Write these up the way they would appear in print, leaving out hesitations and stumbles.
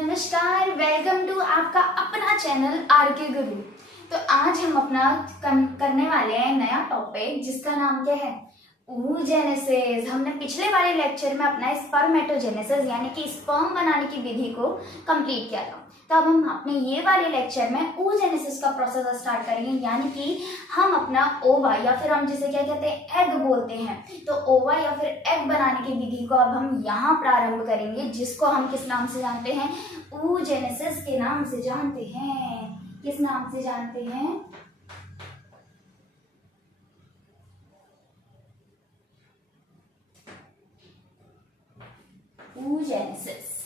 नमस्कार, welcome to आपका अपना चैनल आर के गुरु। तो आज हम अपना करने वाले हैं नया टॉपिक जिसका नाम क्या है, oogenesis। हमने पिछले वाले लेक्चर में अपना स्पर्मेटोजेनेसिस यानी कि स्पर्म बनाने की विधि को कंप्लीट किया था। तो अब हम अपने ये वाले लेक्चर में oogenesis का प्रोसेस स्टार्ट करेंगे, यानी कि हम अपना ओवा या फिर हम जिसे क्या कहते हैं एग बोलते हैं, तो ओवा या फिर एग बनाने की विधि को अब हम यहाँ प्रारंभ करेंगे, जिसको हम किस नाम से जानते हैं, oogenesis के नाम से जानते हैं। किस नाम से जानते हैं? oogenesis।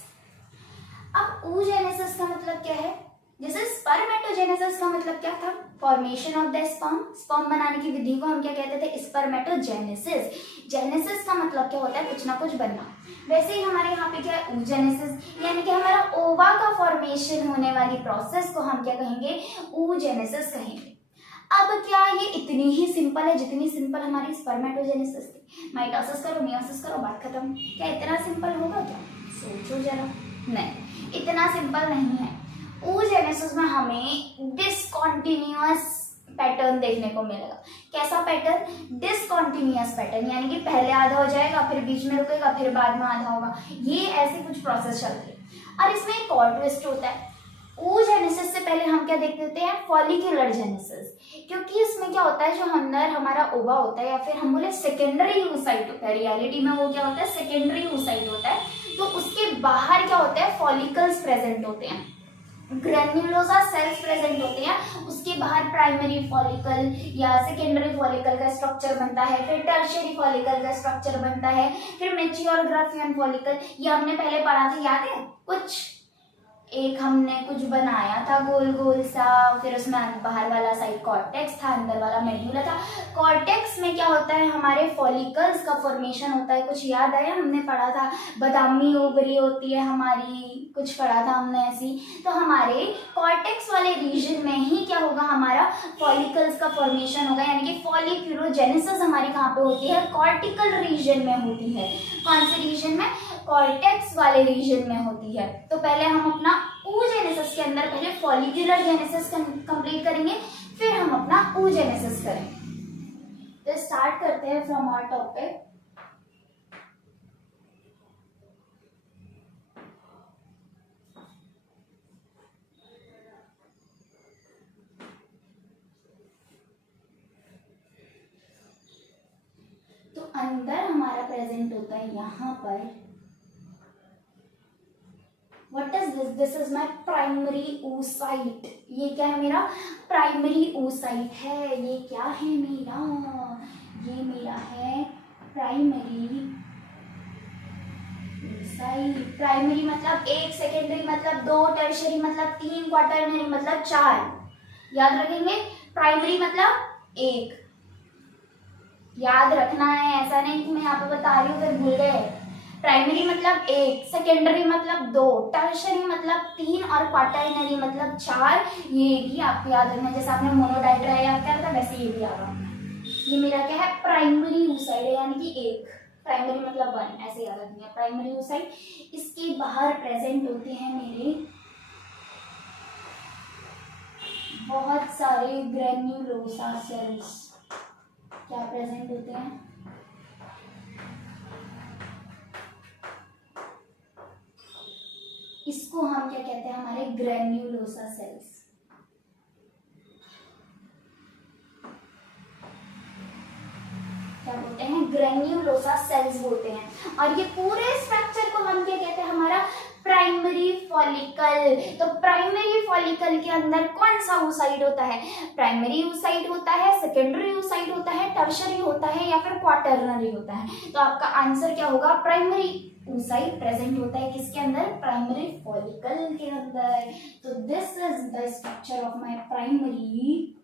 अब oogenesis का मतलब क्या है? जैसे स्पर्मेटोजेनेसिस का मतलब क्या था, formation of the sperm. Sperm बनाने की विधि को हम क्या कहते थे, स्पर्मेटोजेनेसिस। जेनेसिस का मतलब क्या होता है, कुछ ना कुछ बनना। वैसे ही हमारे यहाँ पे क्या है, oogenesis, यानी कि हमारा ओवा का फॉर्मेशन होने वाली प्रोसेस को हम क्या कहेंगे, oogenesis कहेंगे। अब क्या ये इतनी ही सिंपल है जितनी सिंपल हमारी स्पर्मेटोजेनेसिस थी? माइटोसिस करो, मियोसिस करो, बात खत्म। क्या इतना सिंपल होगा क्या? सोचो जरा। नहीं, इतना सिंपल नहीं है। oogenesis में हमें डिसकॉन्टिन्यूअस पैटर्न देखने को मिलेगा। कैसा पैटर्न? डिसकॉन्टिन्यूअस पैटर्न, यानी कि पहले आधा हो जाएगा, फिर बीच में रुकेगा, फिर बाद में आधा होगा। ये ऐसे कुछ प्रोसेस चलती है। और इसमें एक और ट्विस्ट होता है। oogenesis से पहले हम क्या देख लेते हैं, फॉलिकुलर जेनेसिस, क्योंकि इसमें क्या होता है, जो अंदर हमारा ओवा होता है या फिर हम बोले सेकेंडरी oocyte होता है, रियलिटी में वो क्या होता है, सेकेंडरी oocyte होता है। तो उसके बाहर क्या होता है, फॉलिकल्स प्रेजेंट होते हैं, ग्रेन्युलोसा सेल्स प्रेजेंट होते हैं। उसके बाहर प्राइमरी फॉलिकल या सेकेंडरी फॉलिकल का स्ट्रक्चर बनता है, फिर टर्शियरी फॉलिकल का स्ट्रक्चर बनता है, फिर मैच्योर ग्राफियन फॉलिकल। ये हमने पहले पढ़ा था, याद है? कुछ एक हमने कुछ बनाया था गोल गोल सा, फिर उसमें बाहर वाला साइड कॉर्टेक्स था, अंदर वाला मेड्यूला था। कॉर्टेक्स में क्या होता है, हमारे फॉलिकल्स का फॉर्मेशन होता है। कुछ याद आया? हमने पढ़ा था बादामी ओवरी होती है हमारी, कुछ पढ़ा था हमने ऐसी। तो हमारे कॉर्टेक्स वाले रीजन में ही क्या होगा, हमारा फॉलिकल्स का फॉर्मेशन होगा, यानी कि फॉलिक्यूलोजेनेसिस हमारी कहाँ पे होती है, कॉर्टिकल रीजन में होती है। कौन से रीजन में? कॉर्टेक्स वाले रीजन में होती है। तो पहले हम अपना oogenesis के अंदर पहले फॉलिकुलर जेनेसिस कंप्लीट करेंगे, फिर हम अपना oogenesis करेंगे। तो स्टार्ट करते हैं फ्रॉम आवर टॉपिक। तो अंदर हमारा प्रेजेंट होता है यहाँ पर, What is this? This is my primary oocyte। ये क्या है, मेरा प्राइमरी oocyte है। ये क्या है मेरा? ये मेरा है प्राइमरी oocyte। प्राइमरी मतलब एक, सेकेंडरी मतलब दो, टर्शियरी मतलब तीन, क्वाटरनरी मतलब चार। याद रखेंगे, प्राइमरी मतलब एक, याद रखना है। ऐसा नहीं कि मैं यहाँ पे बता रही हूँ फिर भूल गए। प्राइमरी मतलब एक, सेकेंडरी मतलब दो, टर्शियरी मतलब तीन और क्वाटरनरी मतलब चार। ये भी आपको याद रखना, जैसे आपने मोनोडाइड्रा याद किया था वैसे ये भी याद रखना। ये मेरा क्या है, प्राइमरी oocyte है, यानी कि एक। प्राइमरी मतलब वन, ऐसे याद रखना। प्राइमरी oocyte, इसके बाहर प्रेजेंट होते हैं मेरे बहुत सारे ग्रेन्युलोसा सेल्स। क्या प्रेजेंट होते हैं? इसको हम क्या कहते हैं, हमारे ग्रेन्युलोसा सेल्स। क्या बोलते हैं, ग्रेन्युलोसा सेल्स बोलते हैं। और ये पूरे स्ट्रक्चर को हम क्या कहते हैं, हमारा प्राइमरी फॉलिकल। तो प्राइमरी फॉलिकल के अंदर कौन सा oocyte होता है? प्राइमरी oocyte होता है, सेकेंडरी oocyte होता है, टर्शियरी होता है या फिर क्वाटरनरी होता है। तो आपका आंसर क्या होगा, प्राइमरी oocyte प्रेजेंट होता है किसके अंदर, प्राइमरी फॉलिकल के अंदर। तो this is the structure of my primary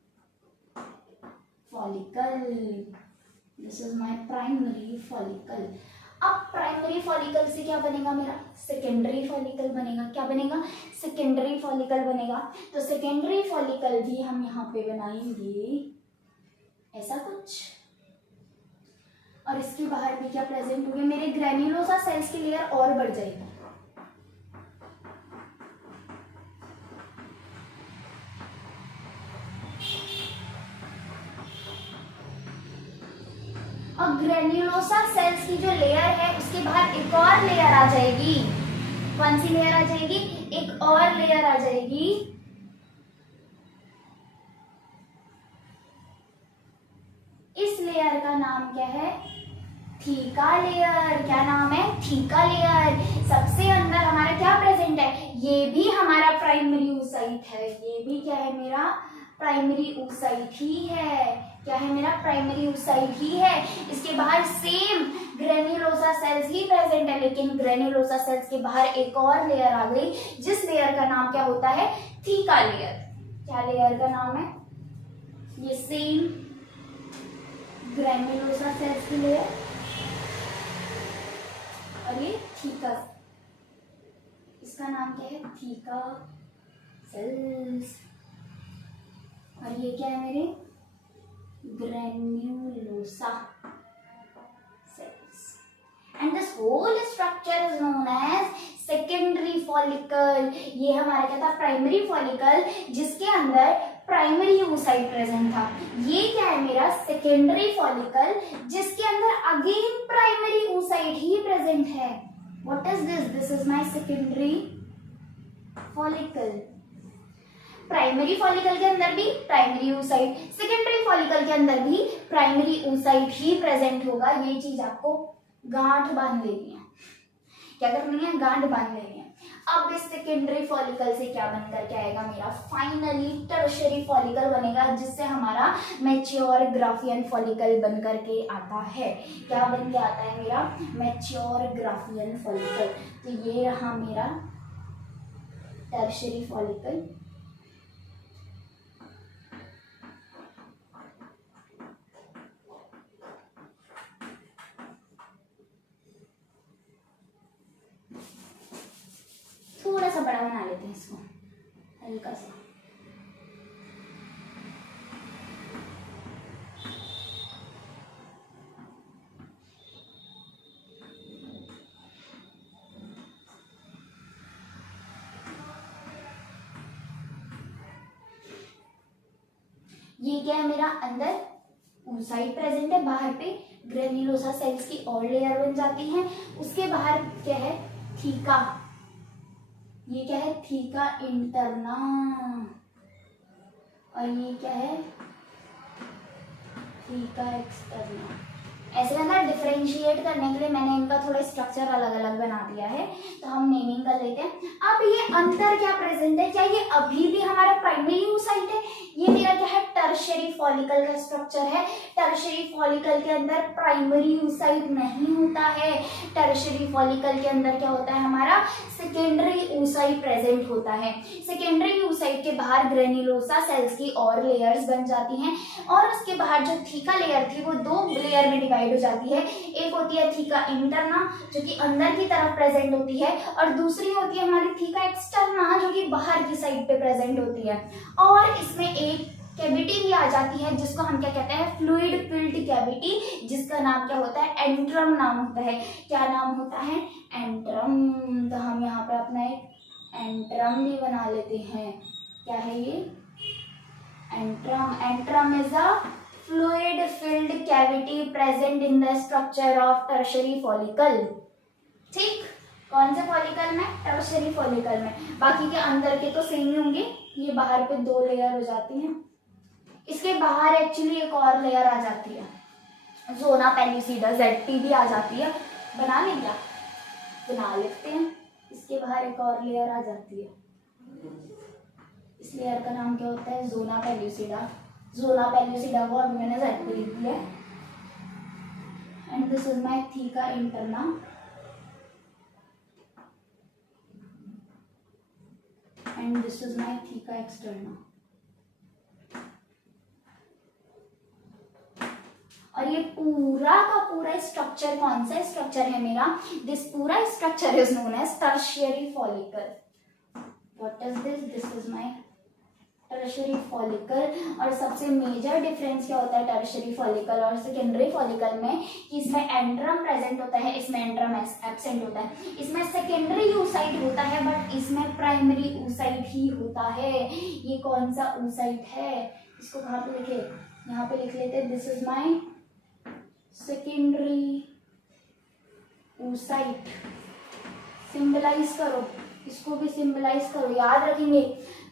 follicle. This is my primary follicle. अब प्राइमरी फॉलिकल से क्या बनेगा, मेरा सेकेंडरी फॉलिकल बनेगा। क्या बनेगा, सेकेंडरी फॉलिकल बनेगा। तो सेकेंडरी फॉलिकल भी हम यहाँ पे बनाएंगे ऐसा कुछ, और इसके बाहर भी क्या प्रेजेंट होंगे, मेरे ग्रेन्युलोसा सेल्स की लेयर और बढ़ जाएगी। अब ग्रेन्युलोसा सेल्स की जो लेयर है उसके बाहर एक और लेयर आ जाएगी। कौन सी लेयर आ जाएगी? एक और लेयर आ जाएगी। इस लेयर का नाम क्या है? Theca layer. क्या नाम है? Theca layer. सबसे अंदर हमारा क्या प्रेजेंट है? ये भी हमारा प्राइमरी oocyte है। ये भी क्या है? मेरा प्राइमरी oocyte ही है। क्या है? मेरा प्राइमरी oocyte ही है। इसके बाहर सेम ग्रेन्युलोसा सेल्स ही प्रेजेंट है, लेकिन ग्रेन्युलोसा सेल्स के बाहर एक और लेयर आ गई, जिस लेयर का नाम क्या होता है? Theca layer. क्या लेयर का नाम है? ये सेम ग्रेन्युलोसा सेल्स की लेयर और ये थीका, इसका नाम क्या है? Theca sales. और ये क्या है मेरे? Granulosa cells, and this whole structure is known as secondary follicle। ये हमारा क्या था? प्राइमरी फॉलिकल, जिसके अंदर प्राइमरी oocyte प्रेजेंट था। ये क्या है मेरा? सेकेंडरी फॉलिकल, जिसके अंदर अगेन प्राइमरी oocyte ही प्रेजेंट है। What is this? This is my secondary follicle। Primary follicle के अंदर भी प्राइमरी oocyte, सेकेंडरी फॉलिकल के अंदर भी प्राइमरी oocyte ही प्रेजेंट होगा। ये चीज आपको गांठ बांध लेनी है। क्या करनी है? गांठ बांध लेनी है। अब इस सेकेंडरी फॉलिकल से क्या बनकर के आएगा मेरा? फाइनली टर्शियरी फॉलिकल बनेगा, जिससे हमारा मैच्योर ग्राफियन फॉलिकल बनकर के आता है। क्या बन के आता है मेरा? Mature Graafian follicle. तो ये रहा मेरा टर्शियरी फॉलिकल। थोड़ा सा बड़ा बना लेते हैं इसको, हल्का सा। ये क्या है मेरा? अंदर oocyte प्रेजेंट है, बाहर पे ग्रेन्युलोसा सेल्स की और लेयर बन जाती है। उसके बाहर क्या है? थीका। ये क्या है? Theca interna. और ये क्या है? Theca externa. ऐसे अंदर डिफरेंशिएट करने के लिए मैंने इनका थोड़ा स्ट्रक्चर अलग अलग बना दिया है, तो हम नेमिंग कर लेते हैं। अब ये अंतर क्या प्रेजेंट है? क्या ये अभी भी हमारा प्राइमरी oocyte है? ये मेरा क्या है? टर्शियरी फॉलिकल का स्ट्रक्चर है। टर्शियरी फॉलिकल के अंदर प्राइमरी oocyte नहीं होता है। टर्शियरी फॉलिकल के अंदर क्या होता है? हमारा सेकेंडरी oocyte प्रेजेंट होता है। सेकेंडरी oocyte के बाहर ग्रेन्युलोसा सेल्स की और लेयर्स बन जाती हैं, और उसके बाहर जो थीका लेयर थी वो दो लेयर में डिवाइड हो जाती है। एक होती है थीका इंटरना, जो कि अंदर की तरफ प्रेजेंट होती है, और दूसरी होती है हमारी थीका एक्सटर्ना, जो कि बाहर की साइड पे प्रेजेंट होती है। और इसमें एक कैविटी भी आ जाती है, जिसको हम क्या कहते हैं? फ्लूइड फिल्ड कैविटी, जिसका नाम क्या होता है? एंट्रम नाम होता है। क्या नाम होता है? एंट्रम। तो हम यहाँ पे अपना एक एंट्रम भी बना लेते हैं। क्या है ये? Antrum. Antrum is a fluid filled cavity present in the structure of tertiary follicle। ठीक, कौन से फॉलिकल में? टर्शियरी फॉलिकल में। बाकी के अंदर के तो सेम ही होंगे। ये बाहर पे दो लेयर हो जाती हैं, इसके बाहर एक्चुअली एक और लेयर आ जाती है, जोना पेल्यूसिडा, ZP भी आ जाती है। बना लेंगे? बना लेते हैं। इसके बाहर एक और लेयर आ जाती है। इस लेयर का नाम क्या होता है? जोना पेल्यूसिडा। जोना पेल्यूसिडा को अभी मैंने ZP लिख दिया। And this is my theca interna. And this is my theca externa. और ये पूरा का पूरा स्ट्रक्चर कौन सा स्ट्रक्चर है मेरा? दिस पूरा structure is known as tertiary follicle. What is this? This is my tertiary follicle. और सबसे मेजर डिफरेंस क्या होता है टर्शियरी फॉलिकल और सेकेंडरी फॉलिकल में? कि इसमें एंट्रम प्रेजेंट होता है, इसमें एंट्रम एब्सेंट होता है। इसमें सेकेंडरी oocyte होता है, बट इसमें प्राइमरी oocyte ही होता है। ये कौन सा oocyte है? इसको कहाँ पे लिखे? यहाँ पे लिख लेते हैं। This is my secondary oocyte, symbolize करो, इसको भी सिंबलाइज करो, याद रखेंगे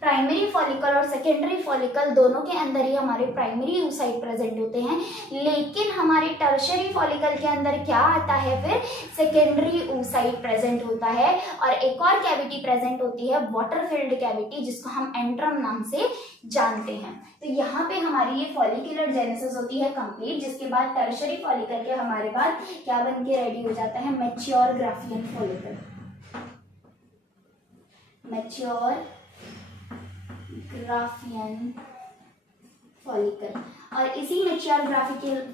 प्राइमरी फॉलिकल और सेकेंडरी फॉलिकल दोनों के अंदर ही हमारे प्राइमरी oocyte प्रेजेंट होते हैं, लेकिन हमारे टर्शरी फॉलिकल के अंदर क्या आता है, फिर सेकेंडरी oocyte प्रेजेंट होता है। और एक और कैविटी प्रेजेंट होती है वाटर फिल्ड कैविटी, जिसको हम एंट्रम नाम से जानते हैं। तो यहाँ पे हमारी ये फॉलिकुलर जेनेसिस होती है कंप्लीट, जिसके बाद टर्शरी फॉलिकल के हमारे पास क्या बन के रेडी हो जाता है, mature Graafian follicle, mature Graafian follicle. और इसी मैच्योर ग्राफियन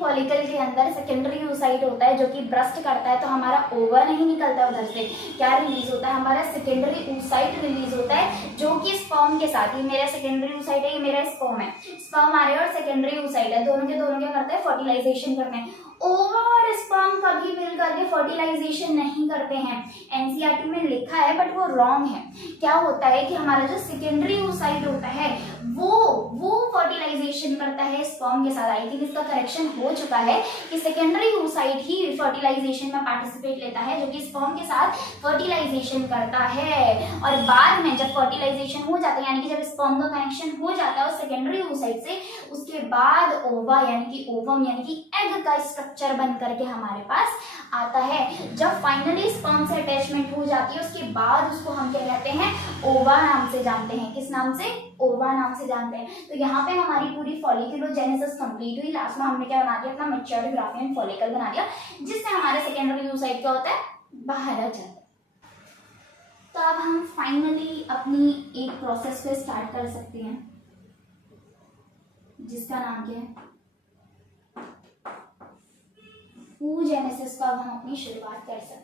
फॉलिकल के अंदर सेकेंडरी oocyte होता है जो कि ब्रस्ट करता है, तो हमारा ओवा नहीं निकलता उधर से, क्या रिलीज होता है, हमारा सेकेंडरी oocyte रिलीज होता है, जो कि स्पर्म के साथ, ये मेरा सेकेंडरी oocyte है, ये मेरा स्पर्म है, स्पर्म आ रहे हैं और सेकेंडरी oocyte है, दोनों क्या करते हैं, फर्टिलाइजेशन करते हैं। ओवा और स्पर्म कभी मिल करके फर्टिलाइजेशन नहीं करते हैं, एनसीईआरटी में लिखा है बट वो रॉन्ग है। क्या होता है कि हमारा जो सेकेंडरी oocyte होता है वो फर्टिलाइजेशन करता है स्पर्म के साथ। आई थिंक इसका करेक्शन हो चुका है कि सेकेंडरी oocyte ही फर्टिलाइजेशन में पार्टिसिपेट लेता है, जो कि स्पर्म के साथ फर्टिलाइजेशन करता है। और बाद में जब फर्टिलाइजेशन हो जाता है, यानी कि जब स्पर्म का कनेक्शन हो जाता है उस सेकेंडरी oocyte से, उसके बाद ओवा यानी कि ओवम यानी कि एग का स्ट्रक्चर बन करके हमारे पास आता है। जब फाइनली स्पर्म से अटैचमेंट हो जाती है, उसके बाद उसको हम क्या कहते हैं, ओवा नाम से जानते हैं। किस नाम से, ओवा नाम से जानते हैं। तो यहाँ पे हमारी पूरी फॉलिकुलोजेनेसिस कंप्लीट हुई। लास्ट में हमने क्या बना दिया, अपना मैच्योर ग्राफियन फॉलिकल बना दिया, जिससे हमारे सेकेंडरी oocyte क्या होता है, बाहर आ जाता है। तो अब हम फाइनली अपनी एक प्रोसेस को स्टार्ट कर सकते हैं, जिसका नाम क्या है, oogenesis का। अब हम अपनी शुरुआत कर सकते हैं।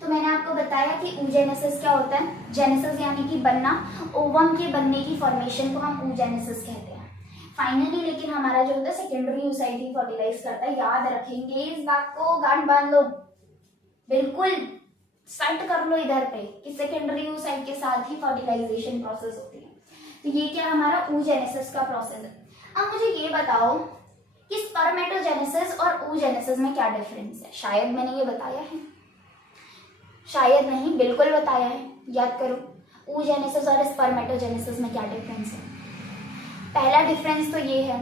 तो मैंने आपको बताया कि oogenesis क्या होता है, जेनेसिस यानी कि बनना, ओवम के बनने की फॉर्मेशन को हम oogenesis कहते हैं। फाइनली लेकिन हमारा जो होता है सेकेंडरी oocyte ही फर्टिलाइज करता है। याद रखेंगे इस बात को, गांठ बांध लो, बिल्कुल सेट कर लो इधर पे कि सेकेंडरी oocyte के साथ ही फर्टिलाइजेशन प्रोसेस होती है। तो ये क्या हमारा oogenesis का प्रोसेस है। अब मुझे ये बताओ कि स्पर्मेटोजेनेसिस और oogenesis में क्या डिफरेंस है। शायद मैंने ये बताया है, शायद नहीं, बिल्कुल बताया है, याद करो। oogenesis और स्पर्मेटोजेनेसिस में क्या डिफरेंस है। पहला डिफरेंस तो ये है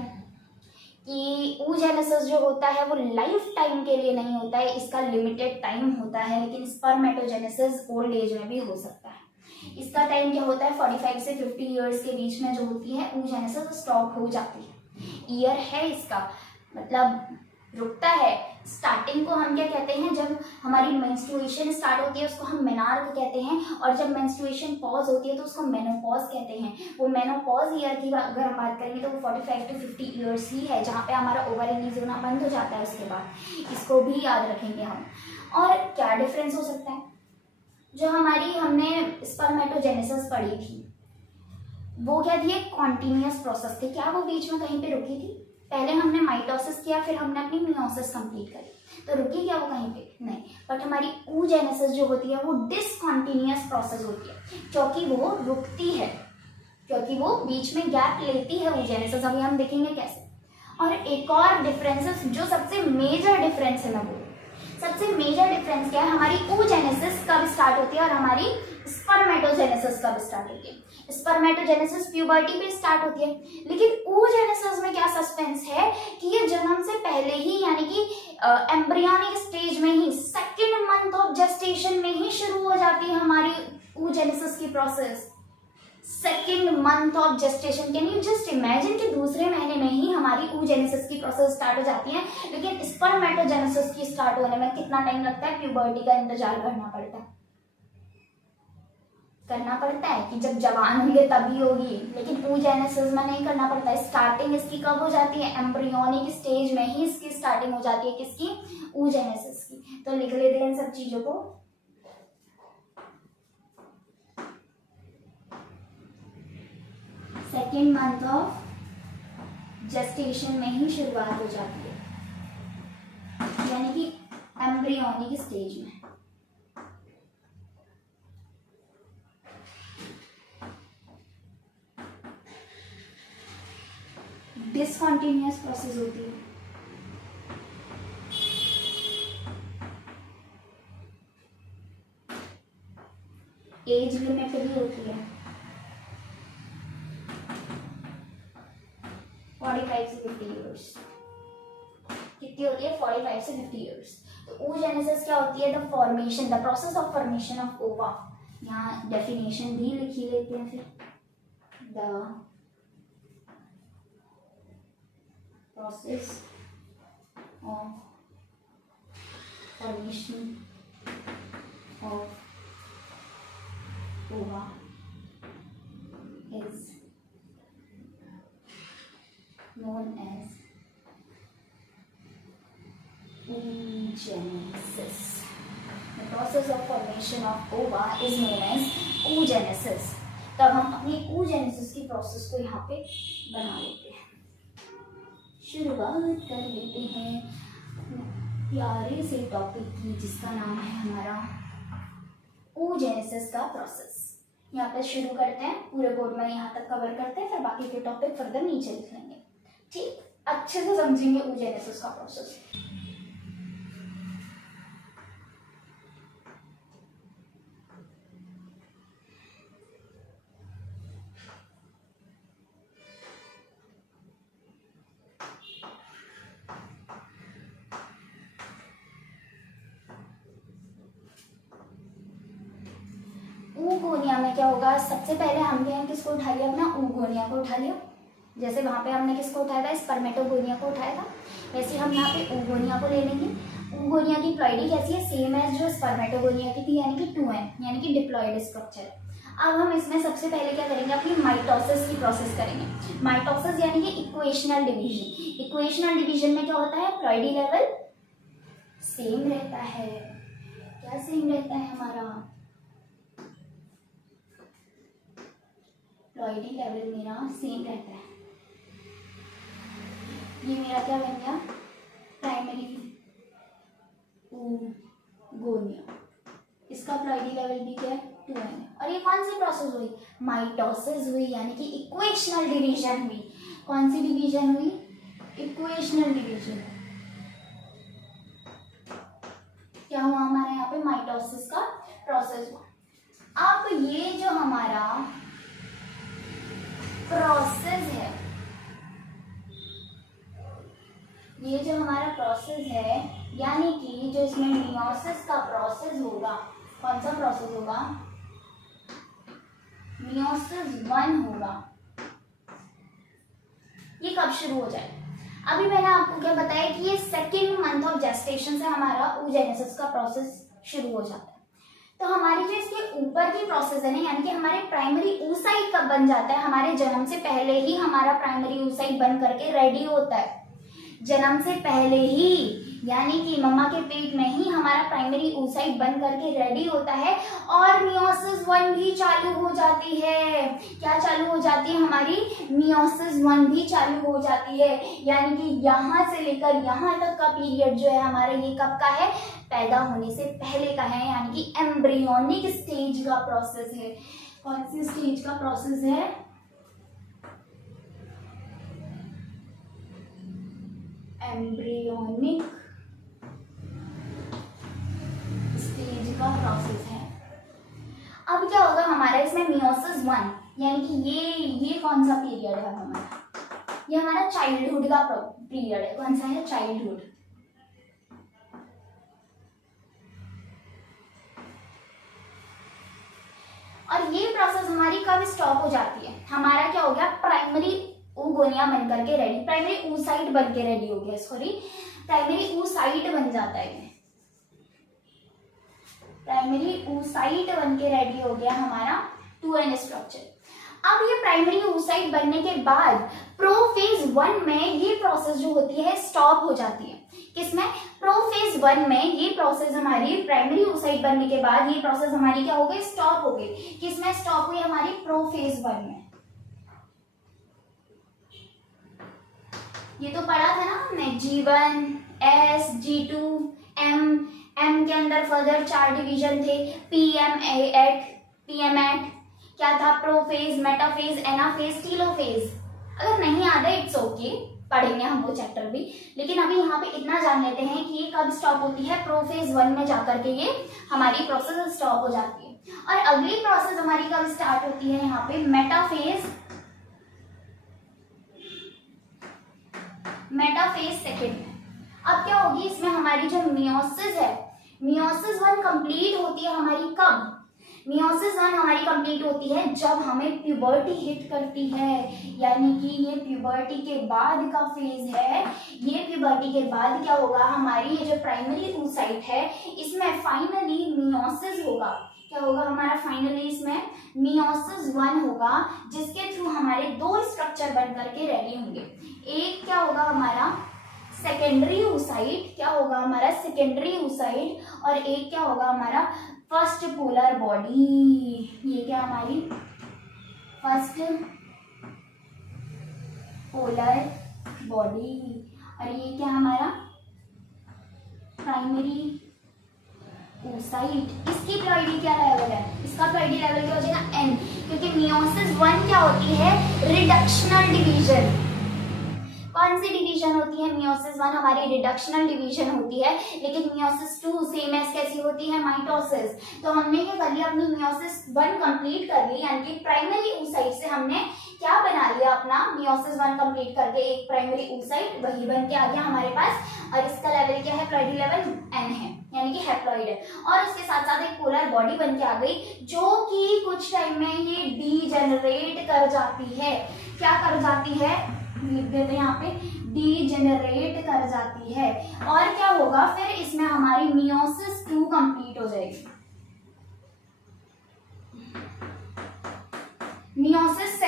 कि oogenesis जो होता है वो लाइफ टाइम के लिए नहीं होता है, इसका लिमिटेड टाइम होता है, लेकिन स्पर्मेटोजेनेसिस ओल्ड एज में भी हो सकता है। इसका टाइम क्या होता है, 45 से 50 ईयर्स के बीच में जो होती है oogenesis स्टॉप हो जाती है। ईयर है इसका, मतलब रुकता है। स्टार्टिंग को हम क्या कहते हैं, जब हमारी मेंस्ट्रुएशन स्टार्ट होती है उसको हम मेनार्क कहते हैं, और जब मेंस्ट्रुएशन पॉज होती है तो उसको मेनोपॉज कहते हैं। वो मेनोपॉज ईयर की अगर हम बात करेंगे तो वो 45 to 50 ईयर्स ही है, जहाँ पे हमारा ओवर रिलीज होना बंद हो जाता है उसके बाद। इसको भी याद रखेंगे हम। और क्या डिफरेंस हो सकता है, जो हमारी हमने स्पर्मेटोजेनेसिस पढ़ी थी वो क्या थी, एक कॉन्टिन्यूअस प्रोसेस थी। क्या वो बीच में कहीं पे रुकी थी, पहले हमने माइटोसिस किया, फिर हमने अपनी मियोसिस कंप्लीट करी, तो रुकी क्या वो कहीं पे, नहीं। बट हमारी oogenesis जो होती है वो डिसकॉन्टिन्यूअस प्रोसेस होती है, क्योंकि वो रुकती है, क्योंकि वो बीच में गैप लेती है oogenesis। अभी हम देखेंगे कैसे। और एक और डिफरेंसेस, जो सबसे मेजर डिफरेंस है, मैं बोलूँ सबसे मेजर डिफरेंस क्या है, हमारी oogenesis कब स्टार्ट होती है और हमारी स्पर्मेटोजेनेसिस कब स्टार्ट होती है। स्पर्मेटोजेनेसिस प्यूबर्टी पे स्टार्ट होती है, लेकिन oogenesis में क्या सस्पेंस है कि ये जन्म से पहले ही, यानी कि एम्ब्रियोनिक स्टेज में ही, सेकेंड मंथ ऑफ जेस्टेशन में ही शुरू हो जाती है हमारी oogenesis की process. Second month of gestation, can you just imagine कि दूसरे महीने में ही हमारी oogenesis की प्रोसेस स्टार्ट हो जाती है। लेकिन स्पर्मेटोजेनेसिस की स्टार्ट होने में कितना टाइम लगता है, प्यूबर्टी का इंतजार करना पड़ता है कि जब जवान होंगे तभी होगी, लेकिन oogenesis में नहीं करना पड़ता है। स्टार्टिंग इसकी कब हो जाती है, एम्ब्रियोनिक स्टेज में ही इसकी स्टार्टिंग हो जाती है, किसकी, oogenesis की। तो लिख लेते हैं इन सब चीजों को। सेकेंड मंथ ऑफ जेस्टेशन में ही शुरुआत हो जाती है, यानी कि एम्ब्रियोनिक स्टेज में। डिसकंटिन्यूअस प्रोसेस होती है। एज लिमिट भी होती है 45 से 50 ईयर्स। कितनी होती है? 45 से 50 ईयर्स। तो oogenesis क्या होती है? The formation, the process of formation of ओवा। यहाँ डेफिनेशन भी लिखी लेते हैं फिर। The process of formation of ova is known as oogenesis. The process of formation of ova is known as oogenesis. तब हम अपनी oogenesis की प्रोसेस को यहाँ पे बना लेते हैं। शुरुआत कर लेते हैं प्यारे से टॉपिक की जिसका नाम है हमारा oogenesis का प्रोसेस। यहाँ पे शुरू करते हैं, पूरे बोर्ड में यहाँ तक कवर करते हैं, फिर बाकी के टॉपिक फर्दर नीचे लिख लेंगे। ठीक, अच्छे से समझेंगे oogenesis का प्रोसेस। ऊगोनिया में क्या होगा? सबसे पहले हमने किसको उठा लिया? अपना ऊगोनिया को उठा लिया। जैसे वहां पे हमने किसको उठाया था? स्पर्मेटोगोनिया को उठाया था। वैसे हम यहाँ पे ऊगोनिया को ले लेंगे। ऊगोनिया की प्लॉइडी कैसी है? सेम है जो स्पर्मेटोगोनिया की थी, यानी कि 2n, यानी कि डिप्लॉइड स्ट्रक्चर। अब हम इसमें सबसे पहले क्या करेंगे? अपनी माइटोसिस की प्रोसेस करेंगे। माइटोसिस यानी कि इक्वेशनल डिवीजन। इक्वेशनल डिवीजन में क्या होता है? प्लॉइडी लेवल सेम रहता है। क्या सेम रहता है? हमारा प्लॉइडी लेवल मेरा सेम रहता है। ये मेरा क्या बन गया? Primary oogonia. इसका प्लॉइडी लेवल भी क्या है? 2n। और ये कौन सी प्रोसेस हुई? माइटोसिस हुई, यानी कि इक्वेशनल डिवीजन हुई। कौन सी डिवीजन हुई? Equational division. क्या हुआ हमारे यहाँ पे? माइटोसिस का प्रोसेस हुआ। अब ये जो हमारा प्रोसेस है, ये जो हमारा प्रोसेस है, यानी कि जो इसमें मियोसिस का प्रोसेस होगा, कौन सा प्रोसेस होगा? मियोसिस 1 होगा। ये कब शुरू हो जाए? अभी मैंने आपको क्या बताया कि ये सेकेंड मंथ ऑफ जेस्टेशन से हमारा oogenesis का प्रोसेस शुरू हो जाता है। तो हमारी जो इसके ऊपर की प्रोसेस है ना, यानी कि हमारे प्राइमरी oocyte कब बन जाता है? हमारे जन्म से पहले ही हमारा प्राइमरी oocyte बन करके रेडी होता है। जन्म से पहले ही, यानी कि मम्मा के पेट में ही हमारा प्राइमरी oocyte बन करके रेडी होता है और मियोसिस 1 भी चालू हो जाती है। क्या चालू हो जाती है? हमारी मियोसिस 1 भी चालू हो जाती है। यानी कि यहाँ से लेकर यहाँ तक का पीरियड जो है हमारा, ये कब का है? पैदा होने से पहले का है, यानी कि एम्ब्रियोनिक स्टेज का प्रोसेस है। कौन सी स्टेज का प्रोसेस है? एम्ब्रियोनिक स्टेज का प्रोसेस है। अब क्या होगा हमारा? इसमें मियोसिस 1, यानी कि ये कौन सा पीरियड है हमारा? ये हमारा चाइल्डहुड का पीरियड है। कौन सा है? चाइल्डहुड। और ये प्रोसेस हमारी कब स्टॉप हो जाती है? हमारा क्या हो गया? प्राइमरी oogonia बन करके रेडी, प्राइमरी oocyte बन के रेडी हो गया। सॉरी, प्राइमरी oocyte बन जाता है। प्राइमरी oocyte बन के रेडी हो गया हमारा 2n स्ट्रक्चर। अब ये प्राइमरी oocyte बनने के बाद प्रोफेज 1 में ये प्रोसेस जो होती है स्टॉप हो जाती है। किसमें? प्रोफेज 1 में ये प्रोसेस हमारी प्राइमरी oocyte बनने के बाद ये प्रोसेस हमारी क्या हो गई? स्टॉप हो गई। किसमें स्टॉप हुई? हमारी प्रोफेज 1 में। ये तो पढ़ा था ना हमने, G1, S, G2, M के अंदर फर्दर 4 डिवीजन थे। PM8 क्या था? Prophase, metaphase, anaphase, telophase. अगर नहीं आता इट्स ओके, पढ़ेंगे हम वो चैप्टर भी, लेकिन अभी यहाँ पे इतना जान लेते हैं कि ये कब स्टॉप होती है, प्रोफेज 1 में जाकर के ये हमारी प्रोसेस स्टॉप हो जाती है। और अगली प्रोसेस हमारी कब स्टार्ट होती है, यहाँ पे मेटाफेज सेकेंड में। अब क्या होगी इसमें, हमारी जो मियोसिस है, मियोसिस 1 कंप्लीट होती है हमारी कब, मियोसिस 1 हमारी कंप्लीट होती है जब हमें प्यूबर्टी हिट करती है, यानी कि ये प्यूबर्टी के बाद का फेज है। ये प्यूबर्टी के बाद क्या होगा, हमारी ये जो प्राइमरी oocyte है इसमें फाइनली मियोसिस होगा। क्या होगा हमारा फाइनली इसमें मियोसिस 1 होगा, जिसके थ्रू हमारे 2 स्ट्रक्चर बन करके रेडी होंगे। एक क्या होगा हमारा सेकेंडरी oocyte, क्या होगा हमारा सेकेंडरी oocyte, और एक क्या होगा हमारा फर्स्ट पोलर बॉडी। ये क्या हमारी फर्स्ट पोलर बॉडी, और ये क्या हमारा प्राइमरी oocyte। इसकी प्लॉइडी क्या लेवल है, इसका प्लॉइडी लेवल क्या हो जाएगा n, क्योंकि मियोसिस 1 क्या होती है, रिडक्शनल डिवीजन। कौन सी डिवीजन होती है, मियोसिस 1 हमारी रिडक्शनल डिवीजन होती है, लेकिन मियोसिस 2 सेम एज कैसी होती है, माइटोसिस। तो हमने क्या कर लिया, अपनी मियोसिस 1 कंप्लीट कर ली, यानी कि प्राइमरी oocyte से हमने क्या बना लिया, अपना मियोसिस 1 कंप्लीट करके एक प्राइमरी oocyte वही बन के आ गया हमारे पास। और इसका लेवल क्या है, प्लॉइडी लेवल n है, यानी कि हैप्लॉइड है। और उसके साथ साथ एक पोलर बॉडी बन के आ गई, जो कि कुछ टाइम में ये डीजेनरेट कर जाती है। क्या कर जाती है, लिख देते हैं यहाँ पे, डीजेनरेट कर जाती है। और क्या होगा फिर, इसमें हमारी मियोसिस 2 कंप्लीट हो जाएगी। Meiosis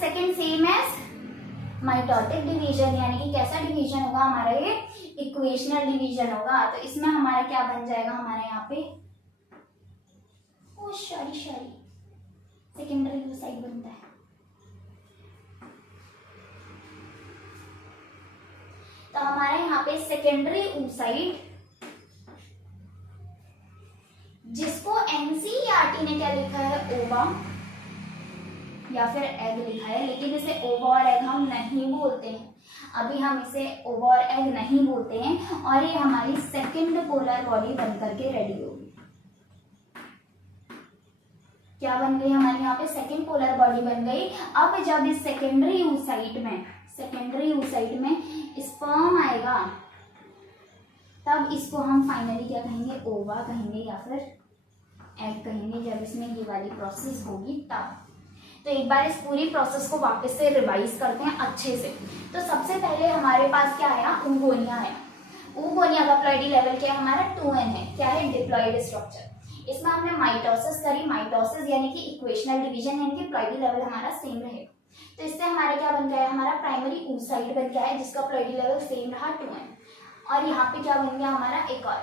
second same as mitotic division, यानी कि कैसा डिवीजन होगा हमारा, ये इक्वेशनल डिवीजन होगा। तो इसमें हमारा क्या बन जाएगा, हमारे यहाँ पे सेकेंडरी oocyte बनता है। तो हमारे यहाँ पे सेकेंडरी oocyte, जिसको एनसीईआरटी ने क्या लिखा है, ओवा या फिर एग लिखा है, लेकिन इसे ओवा और एग हम नहीं बोलते हैं, अभी हम इसे ओवा और एग नहीं बोलते हैं। और ये हमारी सेकेंड पोलर बॉडी बन करके रेडी होगी। क्या बन गई हमारे यहाँ पे, सेकेंड पोलर बॉडी बन गई। अब जब इस सेकेंडरी oocyte में स्पर्म आएगा, तब इसको हम फाइनली क्या कहेंगे, ओवा कहेंगे या फिर एग कहेंगे, जब इसमें ये वाली प्रोसेस होगी तब। तो एक बार इस पूरी प्रोसेस को वापस से रिवाइज करते हैं अच्छे से। तो सबसे पहले हमारे पास क्या आया, oogonia आया। oogonia का प्लॉइडी लेवल क्या है हमारा, 2n है। क्या है, डिप्लॉइड स्ट्रक्चर। इसमें हमने माइटोसिस करी, माइटोसिस यानी कि इक्वेशनल डिवीजन, यानी कि प्लॉइडी लेवल हमारा सेम रहेगा। तो इससे हमारा क्या बन गया है, हमारा प्राइमरी oocyte बन गया है, जिसका प्लॉइडी लेवल सेम रहा 2n। और यहाँ पे क्या बन गया हमारा, एक और।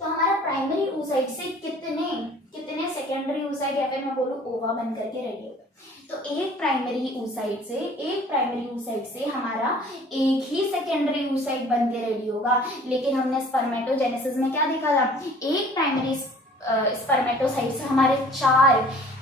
तो हमारा प्राइमरी oocyte से कितने सेकेंडरी oocyte या फिर मैं बोलूँ ओवा बन करके रेडी होगा। तो एक प्राइमरी oocyte से हमारा एक ही सेकेंडरी oocyte बन के रेडी होगा। लेकिन हमने स्पर्मेटोजेनेसिस में क्या देखा था, एक प्राइमरी स्पर्मेटोसाइट से हमारे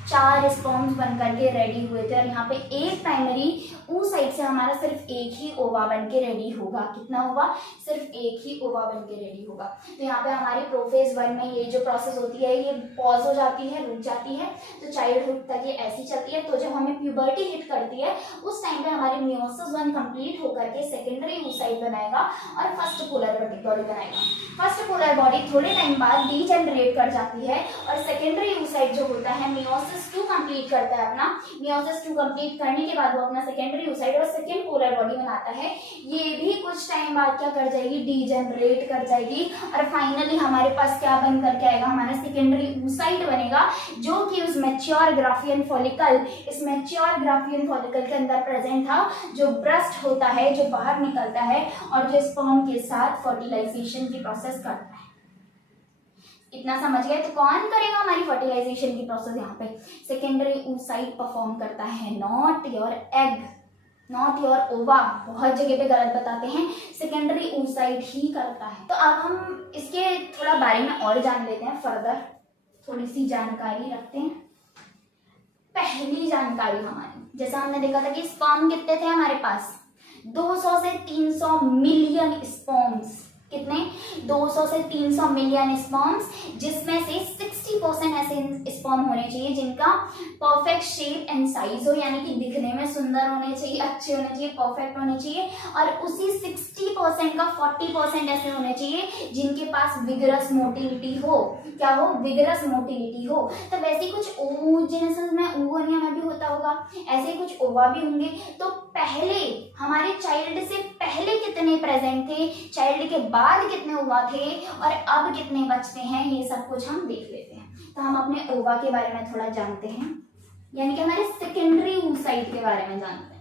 चार स्पर्म्स बन करके रेडी हुए थे, और यहाँ पे एक प्राइमरी oocyte से हमारा सिर्फ एक ही ओवा बन के रेडी होगा। कितना ओवा, सिर्फ एक ही ओवा बन के रेडी होगा। तो यहाँ पे हमारी प्रोफेज 1 में ये जो प्रोसेस होती है ये पॉज हो जाती है, रुक जाती है। तो चाइल्डहुड तक ये ऐसी चलती है। तो जब हमें प्यूबर्टी हिट करती है उस टाइम पे हमारी मियोसिस 1 कंप्लीट होकर के सेकेंडरी oocyte बनाएगा और फर्स्ट पोलर बॉडी बनाएगा। फर्स्ट पोलर बॉडी थोड़े टाइम बाद डीजेनरेट कर जाती है, और सेकेंडरी oocyte जो होता है मियोसिस 2 कंप्लीट करता है अपना। मियोसिस 2 कंप्लीट करने के बाद वो अपना सेकेंडरी oocyte और सेकेंड पोलर बॉडी बनाता है। ये भी कुछ टाइम बाद क्या कर जाएगी, डीजेनरेट कर जाएगी, और फाइनली हमारे पास क्या बन करके आएगा, हमारा सेकेंडरी oocyte बनेगा, जो कि उस मैच्योर ग्राफियन फॉलिकल, इस मैच्योर ग्राफियन फॉलिकल के अंदर प्रेजेंट था, जो ब्रस्ट होता है, जो बाहर निकलता है और जो स्पर्म के साथ फर्टिलाइजेशन की प्रोसेस करता है। इतना समझ गए। तो कौन करेगा हमारी फर्टिलाइजेशन की प्रोसेस, यहाँ पे सेकेंडरी oocyte परफॉर्म करता है, not your egg, not your ओवा। बहुत जगह पे गलत बताते हैं, सेकेंडरी oocyte ही करता है। तो अब हम इसके थोड़ा बारे में और जान लेते हैं, फर्दर थोड़ी सी जानकारी रखते हैं। पहली जानकारी हमारी जैसा हमने देखा था कि स्पर्म कितने थे हमारे पास, 200 से 300 मिलियन स्पर्म्स, कितने, 200 से 300 मिलियन स्पर्म्स, जिसमें से 60% ऐसे स्पर्म होने चाहिए जिनका परफेक्ट शेप एंड साइज हो, यानी कि दिखने में सुंदर होने चाहिए, अच्छे होने चाहिए, परफेक्ट होने चाहिए, और उसी 60% का 40% ऐसे होने चाहिए जिनके पास विगरस मोटिलिटी हो। क्या हो, विगरस मोटिलिटी हो। तो वैसे कुछ oogenesis में, oogonia में भी होता होगा, ऐसे कुछ ओवा भी होंगे। तो पहले हमारे चाइल्ड से पहले कितने प्रेजेंट थे, चाइल्ड के बाद कितने ओवा थे, और अब कितने बचते हैं, ये सब कुछ हम देख लेते हैं। तो हम अपने ओवा के बारे में थोड़ा जानते हैं, यानी कि हमारे सेकेंडरी oocyte के बारे में जानते हैं।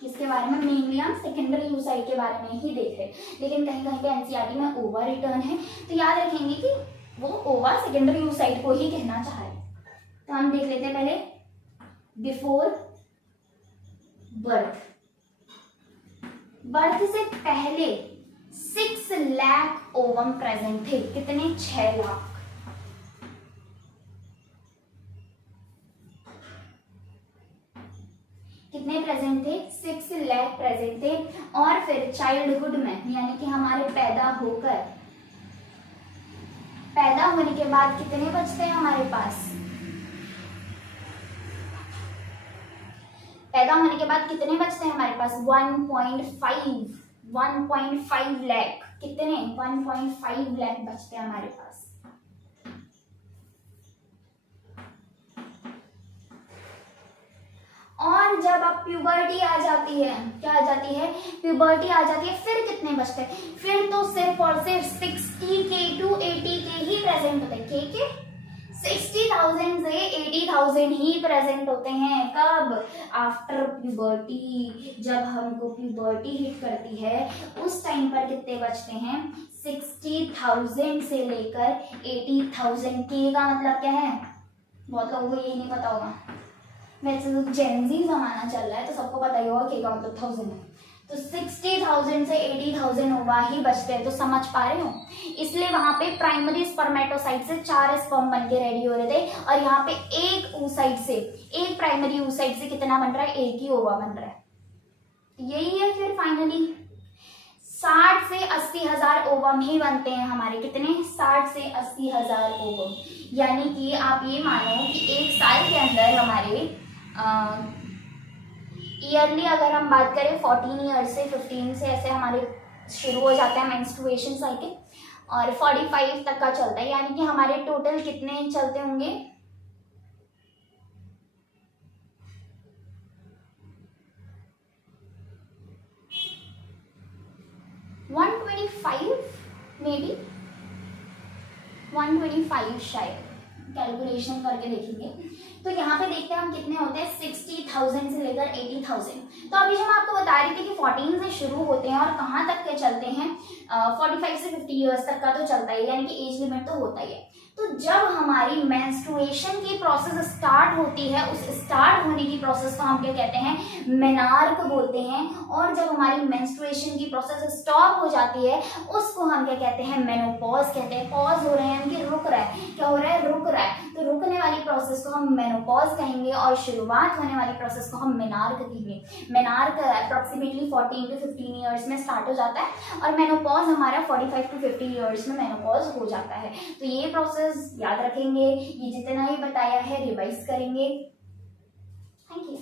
किसके बारे में, मेनली हम सेकेंडरी oocyte के बारे में ही देख रहे हैं, लेकिन कहीं कहीं पे एनसीईआरटी में ओवा रिटर्न है, तो याद रखेंगे कि वो ओवा सेकेंडरी oocyte को ही कहना चाह रहे हैं। तो हम देख लेते हैं पहले बिफोर बर्थ। बर्थ से पहले 6 लाख ओवम प्रेजेंट थे, कितने, 6 लाख। कितने प्रेजेंट थे, 6 लाख प्रेजेंट थे। और फिर चाइल्डहुड में, यानी कि हमारे पैदा होने के बाद कितने बचते हैं हमारे पास, पैदा होने के बाद कितने बचते हैं हमारे पास, 1.5 लाख, कितने, 1.5 लाख बचते हैं हमारे पास। और जब अब प्यूबर्टी आ जाती है, क्या आ जाती है, प्यूबर्टी आ जाती है, फिर कितने बचते हैं, फिर तो सिर्फ और सिर्फ 60K to 80K he present होते हैं। के 60,000 से 80,000 ही प्रेजेंट होते हैं। कब, आफ्टर प्यूबर्टी, जब हमको प्यूबर्टी हिट करती है उस टाइम पर कितने बचते हैं, 60,000 से लेकर 80,000। के का मतलब क्या है, बहुत लोगों को यही नहीं पता होगा, वैसे तो जेनजी जमाना चल रहा है तो सबको पता ही होगा के का मतलब 1000 है। तो 60,000 से 80,000 ओवा ही बचते हैं। तो समझ पा रहे हो, इसलिए वहां पे प्राइमरी स्पर्मेटोसाइट से 4 स्पर्म बन के रेडी हो रहे थे, और यहाँ पे एक oocyte से, एक प्राइमरी oocyte से कितना बन रहा है, एक ही ओवा बन रहा है। यही है फिर फाइनली 60 से 80,000 ओवम ही बनते हैं हमारे, कितने, 60 से 80,000 ओवम। यानी कि आप ये मानो कि एक साल के अंदर हमारे ईयरली अगर हम बात करें 14 ईयर्स से 15 से ऐसे हमारे शुरू हो जाता है मेंस्ट्रुएशन साइकिल, और 45 तक का चलता है, यानी कि हमारे टोटल कितने चलते होंगे, 125 मे बी, 125 शायद, कैलकुलेशन करके देखेंगे। तो यहाँ पे देखते हैं हम कितने होते हैं, 60,000 से लेकर 80,000। तो अभी जो मैं आपको बता रही थी कि 14 से शुरू होते हैं और कहाँ तक के चलते हैं, 45 से 50 ईयर्स तक का तो चलता है, यानी कि एज लिमिट तो होता ही है। तो जब हमारी मेंस्ट्रुएशन की प्रोसेस स्टार्ट होती है, उस स्टार्ट होने की प्रोसेस को हम क्या कहते हैं, मेनार्क बोलते हैं। और जब हमारी मेंस्ट्रुएशन की प्रोसेस स्टॉप हो जाती है उसको हम क्या कहते हैं, मेनोपॉज कहते हैं। पॉज हो रहे हैं यानी कि रुक रहा है, क्या हो रहा है, रुक रहा है। तो रुकने वाली प्रोसेस को हम मेनोपॉज कहेंगे, और शुरुआत होने वाली प्रोसेस को हम मेनार्क कहेंगे। मेनार्क अप्रोक्सीमेटली 14 to 15 ईयर्स में स्टार्ट हो जाता है, और मेनोपॉज हमारा 45 to 50 ईयर्स में मेनोपॉज हो जाता है। तो ये प्रोसेस याद रखेंगे, ये जितना ही बताया है रिवाइज करेंगे। Thank you.